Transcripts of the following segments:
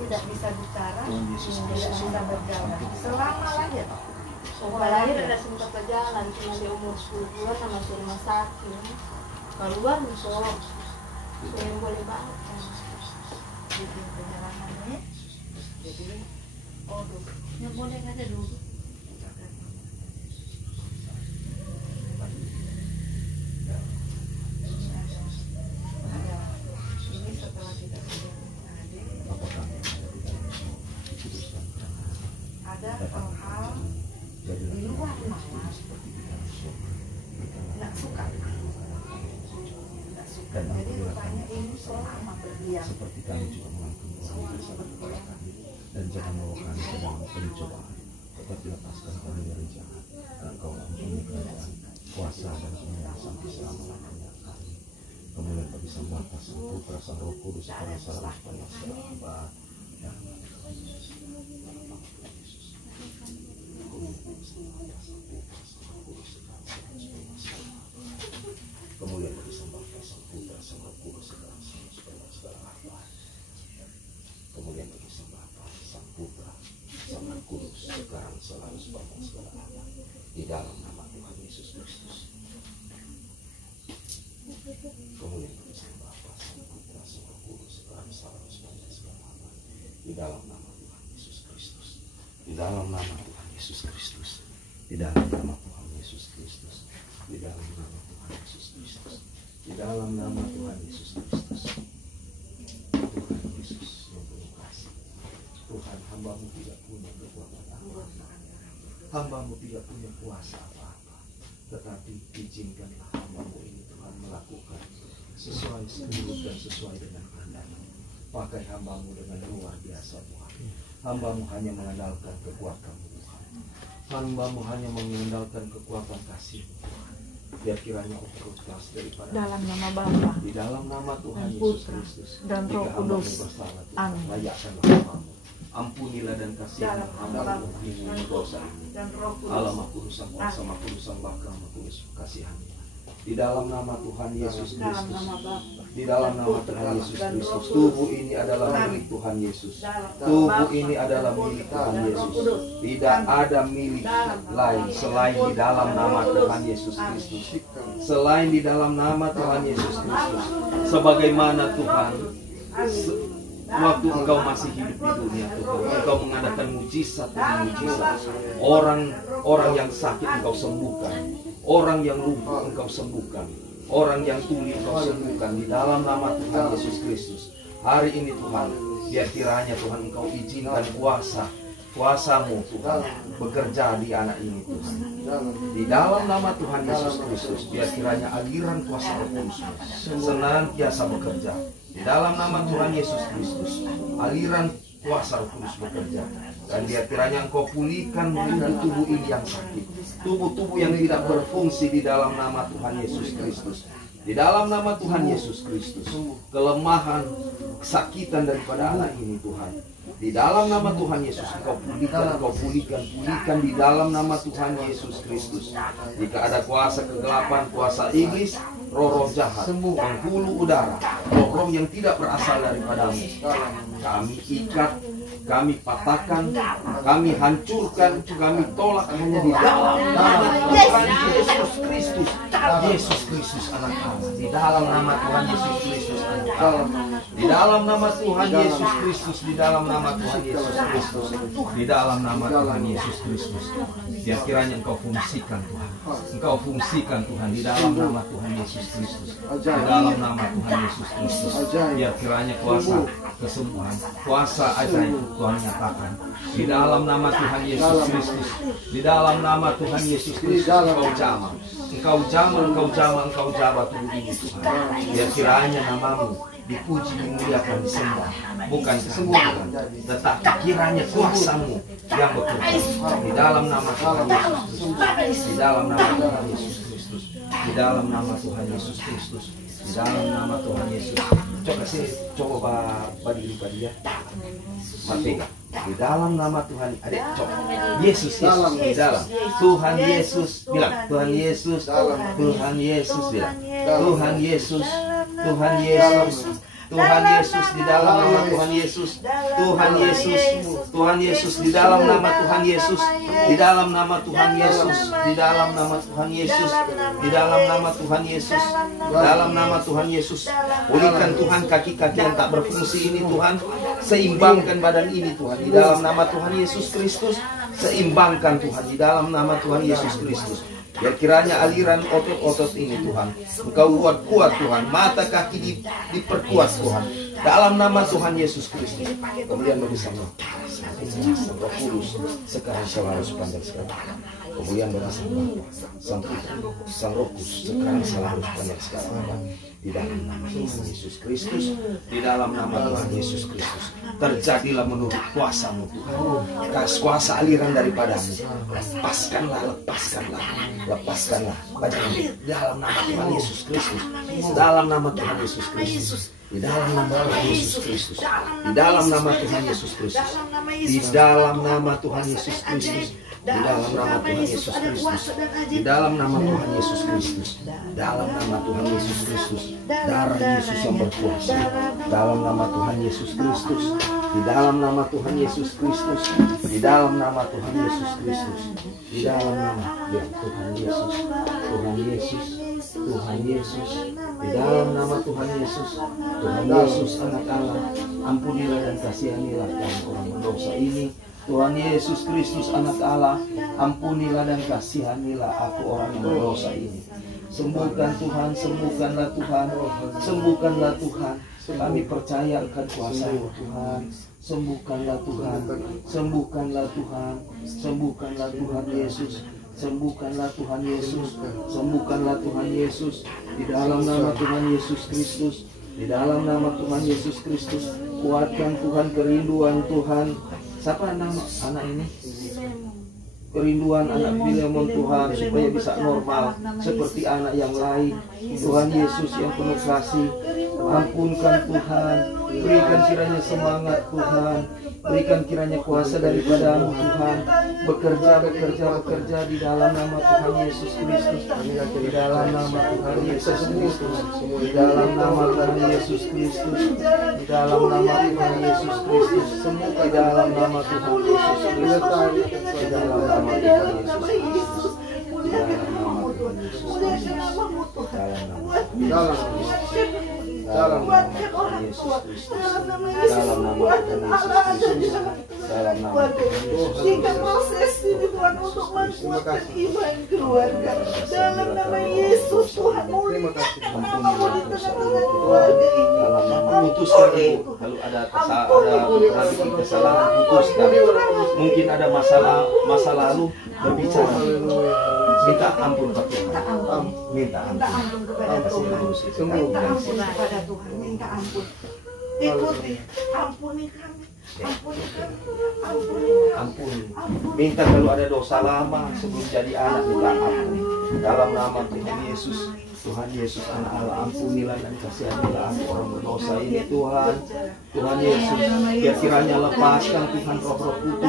tidak bisa bicara, Tuhan Yesus tidak Kristus bisa berjalan. Selama lahir, Setelah lahir ada sempat berjalan, cuma di umur 10 bulan sama di rumah sakit. Keluar besok, saya yang boleh banget. bikin perjalanannya. Jadi, boleh aja dulu. Ini setelah kita sudah adik, ada hal-hal di luar mama nggak suka. Jadi rupanya ini selama berdiam seperti kami juga mengampuni orang yang salah kepada kami, dan jangan bawa kami ke dalam pencobaan, tetapi lepaskan kami dari jahat. Dan Kau ampuni kerajaan, kuasa dan kemuliaan sampai selama-lamanya. Amin. Kemuliaan bagi Sang Bapa, Sang Putra, Sang Roh Kudus, sekarang selalu supaya abad. Kemuliaan bagi Sang Bapa, Sang Putra, Sang Roh Kudus, sekarang supaya segala abad. Kemuliaan bagi Sang Bapa, Sang Putra, Sang Roh Kudus, sekarang selalu supaya segala abad. Di dalam nama Tuhan Yesus Kristus. Kemuliaan bagi Sang Bapa, Sang Putra, Sang Roh Kudus, sekarang selalu supaya segala abad. Di dalam nama Tuhan Yesus Kristus. Di dalam nama Tuhan Yesus Kristus. Di dalam nama Tuhan Yesus Kristus. Di dalam nama Tuhan Yesus Kristus. Di dalam nama Tuhan Yesus Kristus. Tuhan Yesus yang penuh kasih. Tuhan, hamba-Mu tidak punya kekuatan apa-apa. Hamba-Mu tidak punya kuasa apa-apa. Tetapi izinkanlah hamba-Mu ini Tuhan melakukan sesuai menurut dan sesuai dengan kehendak-Mu. Pakai hamba-Mu dengan luar biasa Tuhan. Hamba-Mu hanya mengandalkan kekuatan-Mu Tuhan. Hamba-Mu hanya mengandalkan kekuatan kasih Tuhan. Biar kiranya Engkau ikhlas daripada dalam nama Bapa di dalam nama Tuhan Yesus Kristus dan Roh jika hamba-Mu Kudus. bersalah Tuhan, Amin. layakkanlah hamba-Mu. Ampunilah dan kasihilah Dalam hamba-Mu Bapa ini dosa ini. dan Roh Kudus. Allah Maha Kudus, Sang Kuasa, Maha Kudus, Sang Bakal, Maha Kudus, kasihan. Di dalam nama Tuhan Yesus Dalam Kristus. nama Bapa Di dalam nama Tuhan Yesus dan Roh Kristus. Kudus. Tubuh ini adalah milik Tuhan Yesus. Tubuh ini adalah milik Tuhan Yesus. Tidak ada milik lain selain di dalam nama Tuhan Yesus Kristus. Selain di dalam nama Tuhan Yesus Kristus. Sebagaimana Tuhan waktu Engkau masih hidup di dunia Tuhan, Engkau mengadakan mujizat demi mujizat. Orang yang sakit Engkau sembuhkan, orang yang lumpuh Engkau sembuhkan, orang yang tuli Engkau sembuhkan di dalam nama Tuhan Yesus Kristus. Hari ini Tuhan, biar kiranya Tuhan Engkau izinkan kuasa-Mu Tuhan bekerja di anak ini Tuhan. Di dalam nama Tuhan Yesus Kristus, biar kiranya aliran kuasa Roh Kudus senantiasa bekerja. Di dalam nama Tuhan Yesus Kristus, aliran kuasa Roh Kudus bekerja. Dan biar kiranya Engkau pulihkan tubuh ini yang sakit, tubuh-tubuh yang tidak berfungsi di dalam nama Tuhan Yesus Kristus. Di dalam nama Tuhan Yesus Kristus, kelemahan, kesakitan daripada anak ini Tuhan. Di dalam nama Tuhan Yesus, Engkau pulihkan di dalam nama Tuhan Yesus Kristus. Jika ada kuasa kegelapan, kuasa iblis, roh-roh jahat, penghulu udara, roh-roh yang tidak berasal daripada-Mu, kami ikat, kami patahkan, kami hancurkan, kami tolak hanya di dalam nama Tuhan Yesus Kristus. Yesus Kristus anak Allah. Di dalam nama Tuhan Yesus Kristus anak Allah. Di dalam nama Tuhan Yesus Kristus. Di dalam nama Tuhan Yesus Kristus. Di dalam nama Tuhan Yesus Kristus. Biar kiranya Engkau fungsikan Tuhan. Engkau fungsikan Tuhan di dalam nama Tuhan Yesus Kristus. Di dalam nama Tuhan Yesus Kristus. Biar kiranya kuasa kesembuhan, kuasa ajaib Tuhan nyatakan. Di dalam nama Tuhan Yesus Kristus. Di dalam nama Tuhan Yesus Kristus. Engkau jamah tubuh ini Tuhan. Biar kiranya nama-Mu dipuji, dimuliakan, disembah. Bukan kesembuhan, tetapi kiranya kuasa-Mu yang bekerja. Di dalam nama Tuhan Yesus Kristus. Di dalam nama Tuhan Yesus Kristus. Di dalam nama Tuhan Yesus Kristus. Di dalam nama Tuhan Yesus. Coba berdiri pada dia. Merdeka. Di dalam nama Tuhan, adik coba. Yesus di dalam. Tuhan Yesus bilang. Tuhan Yesus. Tuhan Yesus bilang. Tuhan Yesus. Tuhan Yesus. Tuhan Yesus, di dalam nama Tuhan Yesus, Tuhan Yesus, Tuhan Yesus, di dalam nama Tuhan Yesus, di dalam nama Tuhan Yesus, di dalam nama Tuhan Yesus, di dalam nama Tuhan Yesus, dalam nama Tuhan Yesus. Pulihkan Tuhan kaki-kaki yang tak berfungsi ini Tuhan, seimbangkan badan ini Tuhan, di dalam nama Tuhan Yesus Kristus, seimbangkan Tuhan, di dalam nama Tuhan Yesus Kristus. Ya kiranya aliran otot-otot ini Tuhan, Engkau buat kuat Tuhan, mata kaki diperkuat Tuhan, dalam nama Tuhan Yesus Kristus. Kemudian bersama Roh Kudus sekarang selalu sepanjang sekarang. Kemudian bersama Sang Putra, Sang Roh Kudus sekarang selalu sepanjang sekarang. Di dalam nama Tuhan Yesus Kristus, di dalam nama Tuhan Yesus Kristus, terjadilah menurut kuasa-Mu Tuhan. Kuasa aliran daripadamu, lepaskanlah, lepaskanlah, lepaskanlah. Di dalam nama Tuhan Yesus Kristus, dalam nama Tuhan Yesus Kristus, di dalam nama Tuhan Yesus Kristus, di dalam nama Tuhan Yesus Kristus, di dalam nama Tuhan Yesus Kristus, di dalam nama Tuhan Yesus Kristus, di dalam nama Tuhan Yesus Kristus, dalam nama Tuhan Yesus Kristus, darah Yesus yang berkuasa, dalam nama Tuhan Yesus Kristus, di dalam nama Tuhan Yesus Kristus, di dalam nama Tuhan Yesus Kristus, di dalam nama Tuhan Yesus, Tuhan Yesus, Tuhan Yesus, di dalam nama Tuhan Yesus, Tuhan Yesus Anak Allah, ampunilah dan kasihanilah kami orang berdosa ini. Tuhan Yesus Kristus Anak Allah, ampunilah dan kasihanilah aku orang yang berdosa ini. Sembuhkan Tuhan, sembuhkanlah Tuhan, sembuhkanlah Tuhan. Kami percaya akan kuasa-Mu Tuhan. Sembuhkanlah Tuhan, sembuhkanlah Tuhan, sembuhkanlah Tuhan Yesus. Sembuhkanlah Tuhan Yesus, sembuhkanlah Tuhan Yesus, di dalam nama Tuhan Yesus Kristus, di dalam nama Tuhan Yesus Kristus. Kuatkan Tuhan kerinduan Tuhan. Siapa nama anak ini? Kerinduan anak Filemon Tuhan, supaya bisa normal seperti anak yang lain. Tuhan Yesus yang penuh kasih, ampunkan Tuhan, berikan kiranya semangat Tuhan, berikan kiranya kuasa daripada-Mu Tuhan. Bekerja di dalam nama Tuhan Yesus Kristus, di dalam nama Tuhan Yesus Kristus, di dalam nama Tuhan Yesus Kristus, di dalam nama Tuhan Yesus Kristus, di dalam nama Tuhan Yesus Kristus, di dalam nama Tuhan Yesus, di dalam nama Tuhan Yesus, dalam nama Tuhan Yesus Kristus, dalam nama Tuhan Yesus Kristus, dalam nama Tuhan Yesus, sehingga proses ini Tuhan untuk menguatkan iman keluarga. Dalam nama Yesus Tuhan, mulihkan namamu di tengah-tengah keluarga ini. dalam nama putuskan Ibu. Kalau ada kesalahan putuskan. Mungkin ada masa lalu, berbicara. Minta ampun kepada Tuhan. Minta ampun kepada Tuhan. Minta ampun kepada Tuhan. Minta ampun. Ikuti, ampuni kami. Ampuni kami. Ampuni. Minta kalau ada dosa lama sebelum jadi anak, minta ampun. Dalam nama Tuhan Yesus, Tuhan Yesus Anak Allah, ampunilah dan kasihanilah aku orang berdosa ini Tuhan. Tuhan Yesus, biar kiranya lepaskan Tuhan roh-roh kutuk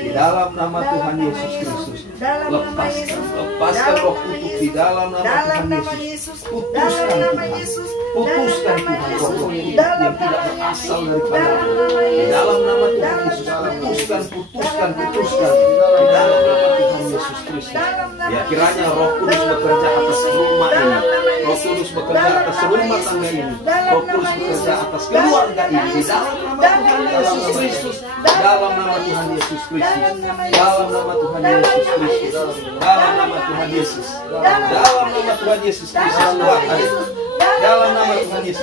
di dalam nama Tuhan Yesus Kristus. Lepaskan roh kutuk di dalam nama Tuhan Yesus. Putuskan Tuhan roh kutuk yang tidak berasal daripada-Mu. Di dalam nama Tuhan Yesus, putuskan di dalam nama Tuhan Yesus Kristus. Ya kiranya Roh Kudus bekerja atas rumah ini, Roh Kudus bekerja atas rumah tangga ini, Roh Kudus bekerja atas keluarga ini. Di dalam nama Tuhan Yesus Kristus, dalam nama Tuhan Yesus Kristus, dalam nama Tuhan Yesus Kristus, dalam nama Tuhan Yesus, dalam nama Tuhan Yesus Kristus, dalam nama Tuhan Yesus Kristus,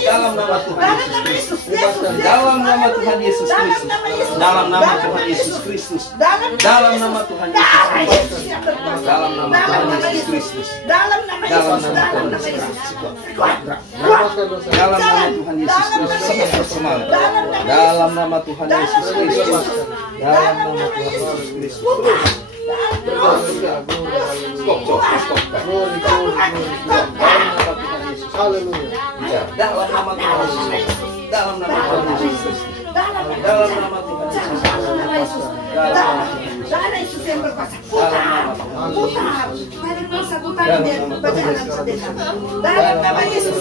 dalam nama Tuhan Yesus Kristus, di dalam nama Tuhan Yesus, dalam nama Tuhan Yesus Kristus, dalam nama Tuhan Yesus Kristus, dalam nama Tuhan Yesus Kristus, dalam nama Tuhan Yesus Kristus, dalam nama Tuhan Yesus Kristus, dalam nama Tuhan Yesus Kristus, dalam nama Tuhan Yesus Kristus, dalam nama Tuhan Yesus Kristus, dalam nama Tuhan Yesus Kristus. Dalam nama Tuhan Yesus, dalam nama Tuhan Yesus, dalam nama Tuhan Yesus, dalam nama Tuhan Yesus, Darah Yesus yang berkuasa. Putar. Tarik terus satu tangan dia berjalan sebentar. Dalam nama Yesus.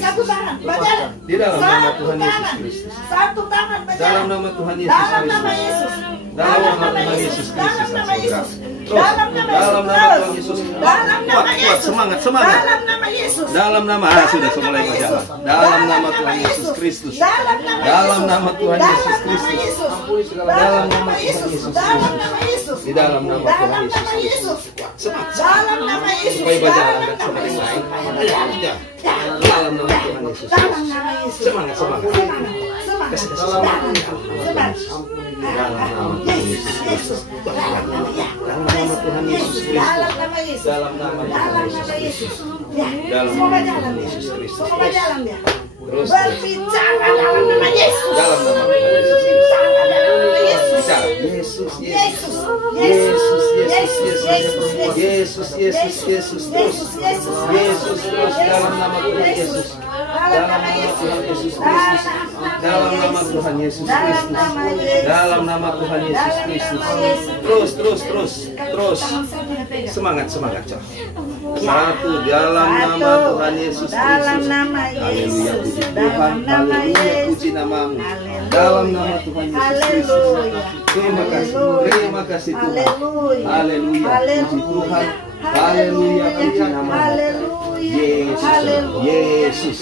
Satu tangan berjalan. Di dalam nama Tuhan Yesus Kristus. Satu tangan berjalan. Dalam nama Tuhan Yesus Dalam Kristus. nama Yesus. Dalam nama Yesus Kristus. Dalam nama Yesus. Terus. Dalam nama Dalam nama Tuhan Yesus. Dalam nama Kuat, Yesus. semangat. Dalam nama Yesus. Dalam nama sudah mulai berjalan. Dalam nama Tuhan Yesus Kristus. Dalam nama Tuhan Yesus Kristus. Dalam nama Yesus. Dalam nama Yesus. Di dalam nama Tuhan Dalam nama Yesus. Dalam nama Yesus. Supaya berjalan Dalam dan nama seperti Yesus. lain. Dalam nama Tuhan Yesus. Dalam nama Yesus. Semangat. Semangat. Yesus. Dalam nama Tuhan Yesus Kristus. Dalam nama Yesus. Dalam nama Tuhan Yesus. Dalam Semoga nama jalan Tuhan dia. Yesus Kristus. Semoga jalan dia. Terus. Berbicara dalam nama Yesus. Dalam nama Tuhan Yesus. Berbicara dalam nama Yesus. Bicara. Yesus. Yesus. Yesus. Yesus. Yesus. Terus dalam nama Tuhan Yesus. Dalam nama Tuhan Yesus Kristus. Dalam nama Tuhan Yesus Kristus. Dalam nama Tuhan Yesus Kristus. Terus. Semangat, Cok. Satu, dalam nama Tuhan Yesus Dalam Kristus. nama Haleluya, Yesus. puji Tuhan. Dalam nama Haleluya, Yesus. puji namamu. Dalam nama Tuhan Yesus Kristus. Haleluya. Terima kasih Tuhan. Haleluya. Haleluya, puji Tuhan. Haleluya, puji namamu. Haleluya. Yesus.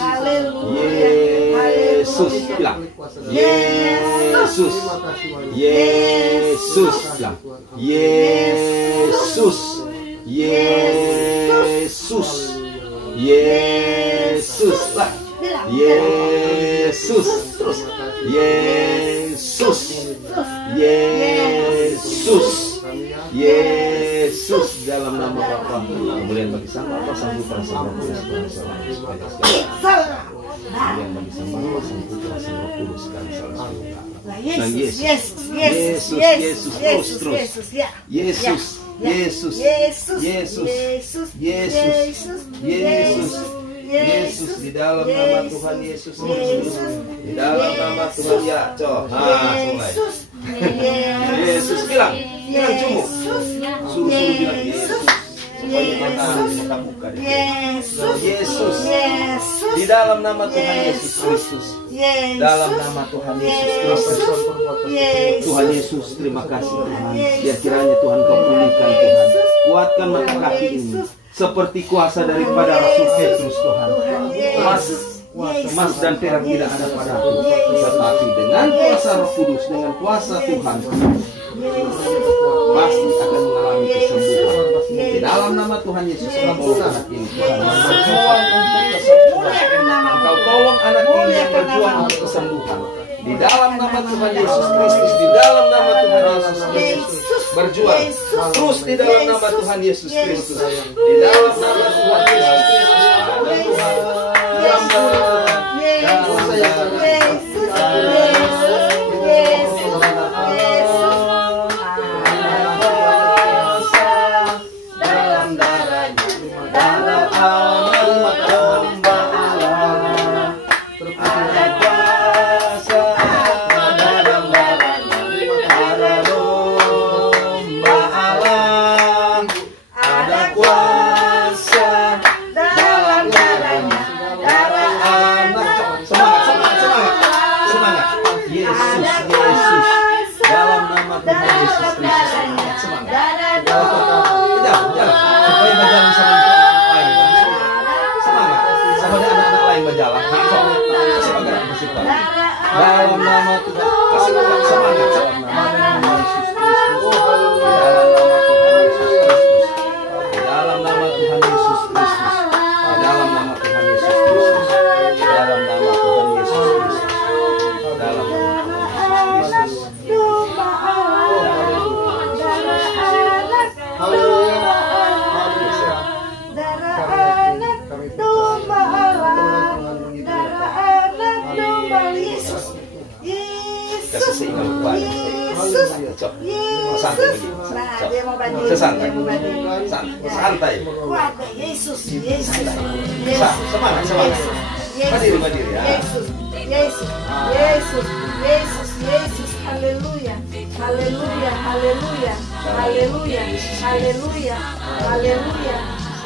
Yesus. Bilang. Yesus. Bilang. Yesus. Lah. Yesus. Terus. Yesus dalam nama Bapa. Kemudian bagi Sang Bapa, Sang Putra, Sang Roh Kudus, kemudian bagi Sang Bapa, Sang Putra, Sang Roh Kudus, sekarang salah Yesus di dalam nama Tuhan Yesus Kristus. Di dalam nama Tuhan mulai. Yesus bilang cumbu. Suruh bilang Yesus. Supaya mata buka deh. Yesus. Di dalam nama Tuhan Yesus Kristus. Dalam nama Tuhan Yesus Kristus. Tuhan Yesus, terima kasih Tuhan. Biar kiranya Tuhan kau pulihkan Tuhan. Kuatkan mata kaki ini. Seperti kuasa daripada Rasul Petrus Tuhan. Emas dan perak tidak ada padaku, tetapi dengan kuasa Roh Kudus, dengan kuasa Tuhan, pasti akan mengalami kesembuhan. Di dalam nama Tuhan Yesus, kau tolong anak ini Tuhan yang berjuang untuk kesembuhan. Kau tolong anak ini yang berjuang untuk kesembuhan. Di dalam nama Tuhan Yesus Kristus, di dalam nama Tuhan Yesus Kristus, berjuang terus di dalam nama Tuhan Yesus Kristus. Di dalam nama Tuhan Yesus Kristus, ada Tuhan. Dalam nama Tuhan, kasih semangat dalam nama Yesus Kristus. Dalam nama Tuhan Yesus Kristus. Dalam nama Tuhan Yesus Kristus. Dalam nama Tuhan Yesus Kristus. Dalam nama Tuhan Yesus santai. Yesus. Semangat. Berdiri ya. Yesus. Haleluya. haleluya, haleluya, haleluya, haleluya, haleluya,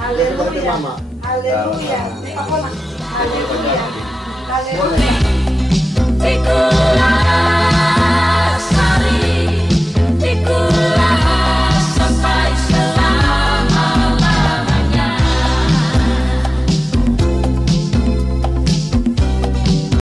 haleluya, haleluya, haleluya, haleluya.